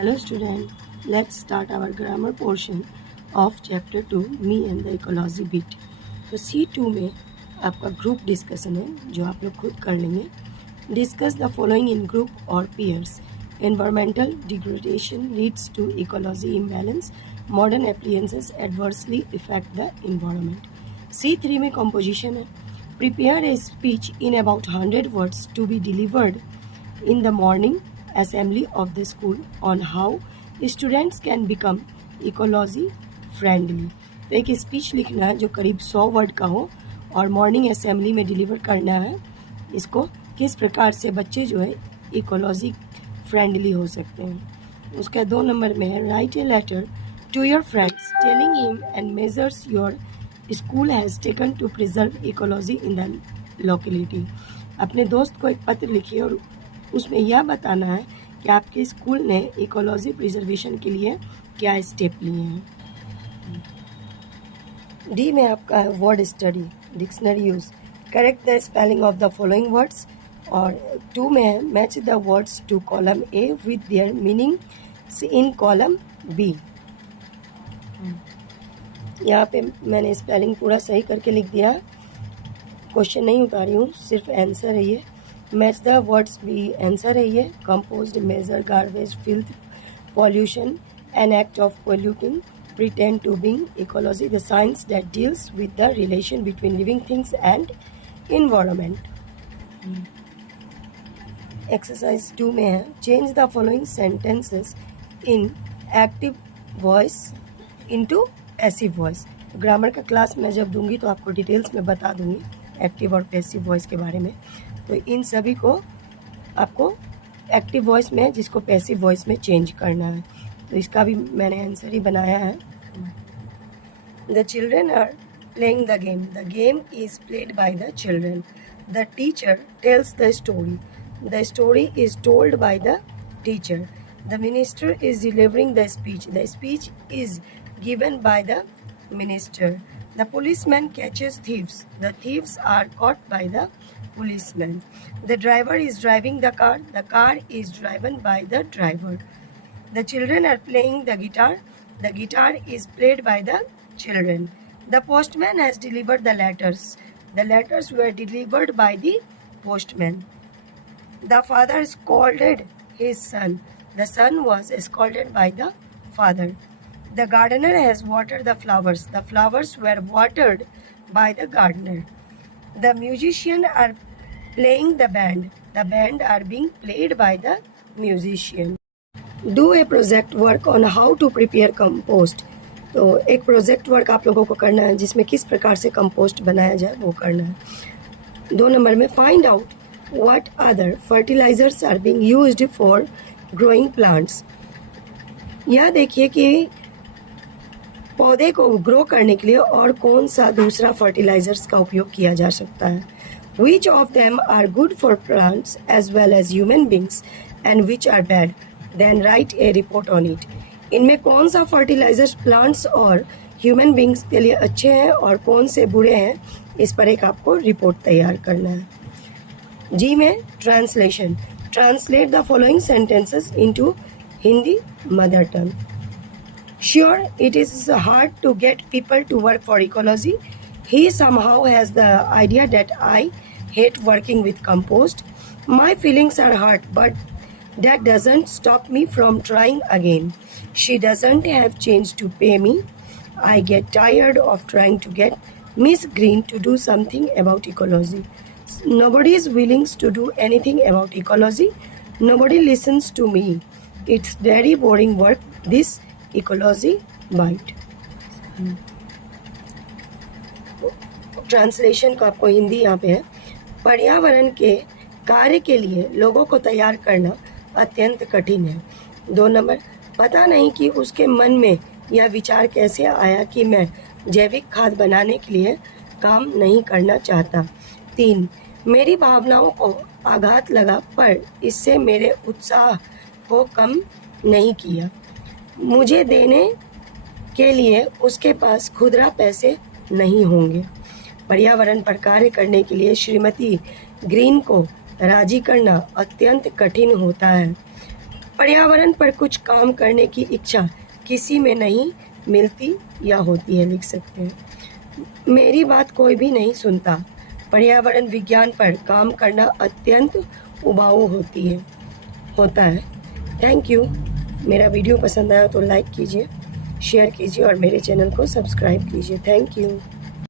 Hello student, let's start our grammar portion of chapter 2 Me and the Ecology Bit। तो C2 में आपका group discussion है जो आप लोग खुद कर लेंगे। Discuss the following in group और pairs. Environmental degradation leads to ecology imbalance. Modern appliances adversely affect the environment। C3 में composition है। Prepare a speech in about 100 words to be delivered in the morning assembly of the school on how students can become ecology friendly। तो एक speech लिखना है जो करीब 100 word का हो और मॉर्निंग असेंबली में डिलीवर करना है। इसको किस प्रकार से बच्चे जो है इकोलॉजी फ्रेंडली हो सकते हैं। उसका 2 नंबर में है write a letter to your friends telling him and measures your school has taken to preserve ecology in the locality. अपने दोस्त को एक पत्र लिखिए और उसमें यह बताना है कि आपके स्कूल ने इकोलॉजी प्रिजर्वेशन के लिए क्या स्टेप लिए हैं। डी में आपका है word study dictionary use. Correct the spelling of the following words. और 2 में है match the words to column A with their meaning in column B. यहाँ पे मैंने स्पेलिंग पूरा सही करके लिख दिया, क्वेश्चन नहीं उतारी हूँ, सिर्फ आंसर है ये। मैच द वर्ड्स भी आंसर है ये। Composed, measure, garbage, filth, pollution, an act of polluting, pretend to being ecology, the science that deals with the relation between living things and environment। Exercise 2 में है change the following sentences in active voice into passive voice. Grammar का class मैं जब दूंगी तो आपको details में बता दूंगी एक्टिव और पैसिव वॉइस के बारे में। तो इन सभी को आपको एक्टिव वॉइस में जिसको पैसिव वॉइस में चेंज करना है। तो इसका भी मैंने आंसर ही बनाया है। The children are playing the game. The game is played by the children. The teacher tells the story. The story is told by the teacher. The minister is delivering the speech. The speech is given by the minister. The policeman catches thieves. The thieves are caught by the policeman। The driver is driving the car. The car is driven by the driver। The children are playing the guitar. The guitar is played by the children। The postman has delivered the letters. The letters were delivered by the postman। The father scolded his son. The son was scolded by the father। The gardener has watered the flowers. The flowers were watered by the gardener। The musicians are playing the band. The band are being played by the musician। Do a project work on how to prepare compost। तो एक project work आप लोगों को करना है जिसमें किस प्रकार से कंपोस्ट बनाया जाए वो करना है। 2 नंबर में find out what other fertilizers are being used for growing plants. यह देखिए कि पौधे को ग्रो करने के लिए और कौन सा दूसरा फर्टिलाइजर्स का उपयोग किया जा सकता है। Which of them are good for plants as well as human beings and which are bad? Then write a report on it। इनमें कौन सा फर्टिलाइजर्स प्लांट्स और ह्यूमन बींग्स के लिए अच्छे हैं और कौन से बुरे हैं, इस पर एक आपको रिपोर्ट तैयार करना है। जी में translation. Translate the following sentences into Hindi mother tongue. Sure, it is hard to get people to work for ecology। He somehow has the idea that I hate working with compost। My feelings are hurt, but that doesn't stop me from trying again। She doesn't have change to pay me। I get tired of trying to get Miss Green to do something about ecology। Nobody is willing to do anything about ecology। Nobody listens to me। It's very boring work, this ecology bite। Translation का आपको हिंदी यहाँ पे है। पर्यावरण के कार्य के लिए लोगों को तैयार करना अत्यंत कठिन है। 2 नंबर पता नहीं कि उसके मन में यह विचार कैसे आया कि मैं जैविक खाद बनाने के लिए काम नहीं करना चाहता। 3 मेरी भावनाओं को आघात लगा पर इससे मेरे उत्साह को कम नहीं किया। मुझे देने के लिए उसके पास खुदरा पैसे नहीं होंगे। पर्यावरण पर कार्य करने के लिए श्रीमती ग्रीन को राजी करना अत्यंत कठिन होता है। पर्यावरण पर कुछ काम करने की इच्छा किसी में नहीं मिलती या होती है, लिख सकते हैं। मेरी बात कोई भी नहीं सुनता। पर्यावरण विज्ञान पर काम करना अत्यंत उबाऊ होता है। Thank you. मेरा वीडियो पसंद आया तो लाइक कीजिए, शेयर कीजिए और मेरे चैनल को सब्सक्राइब कीजिए। Thank you.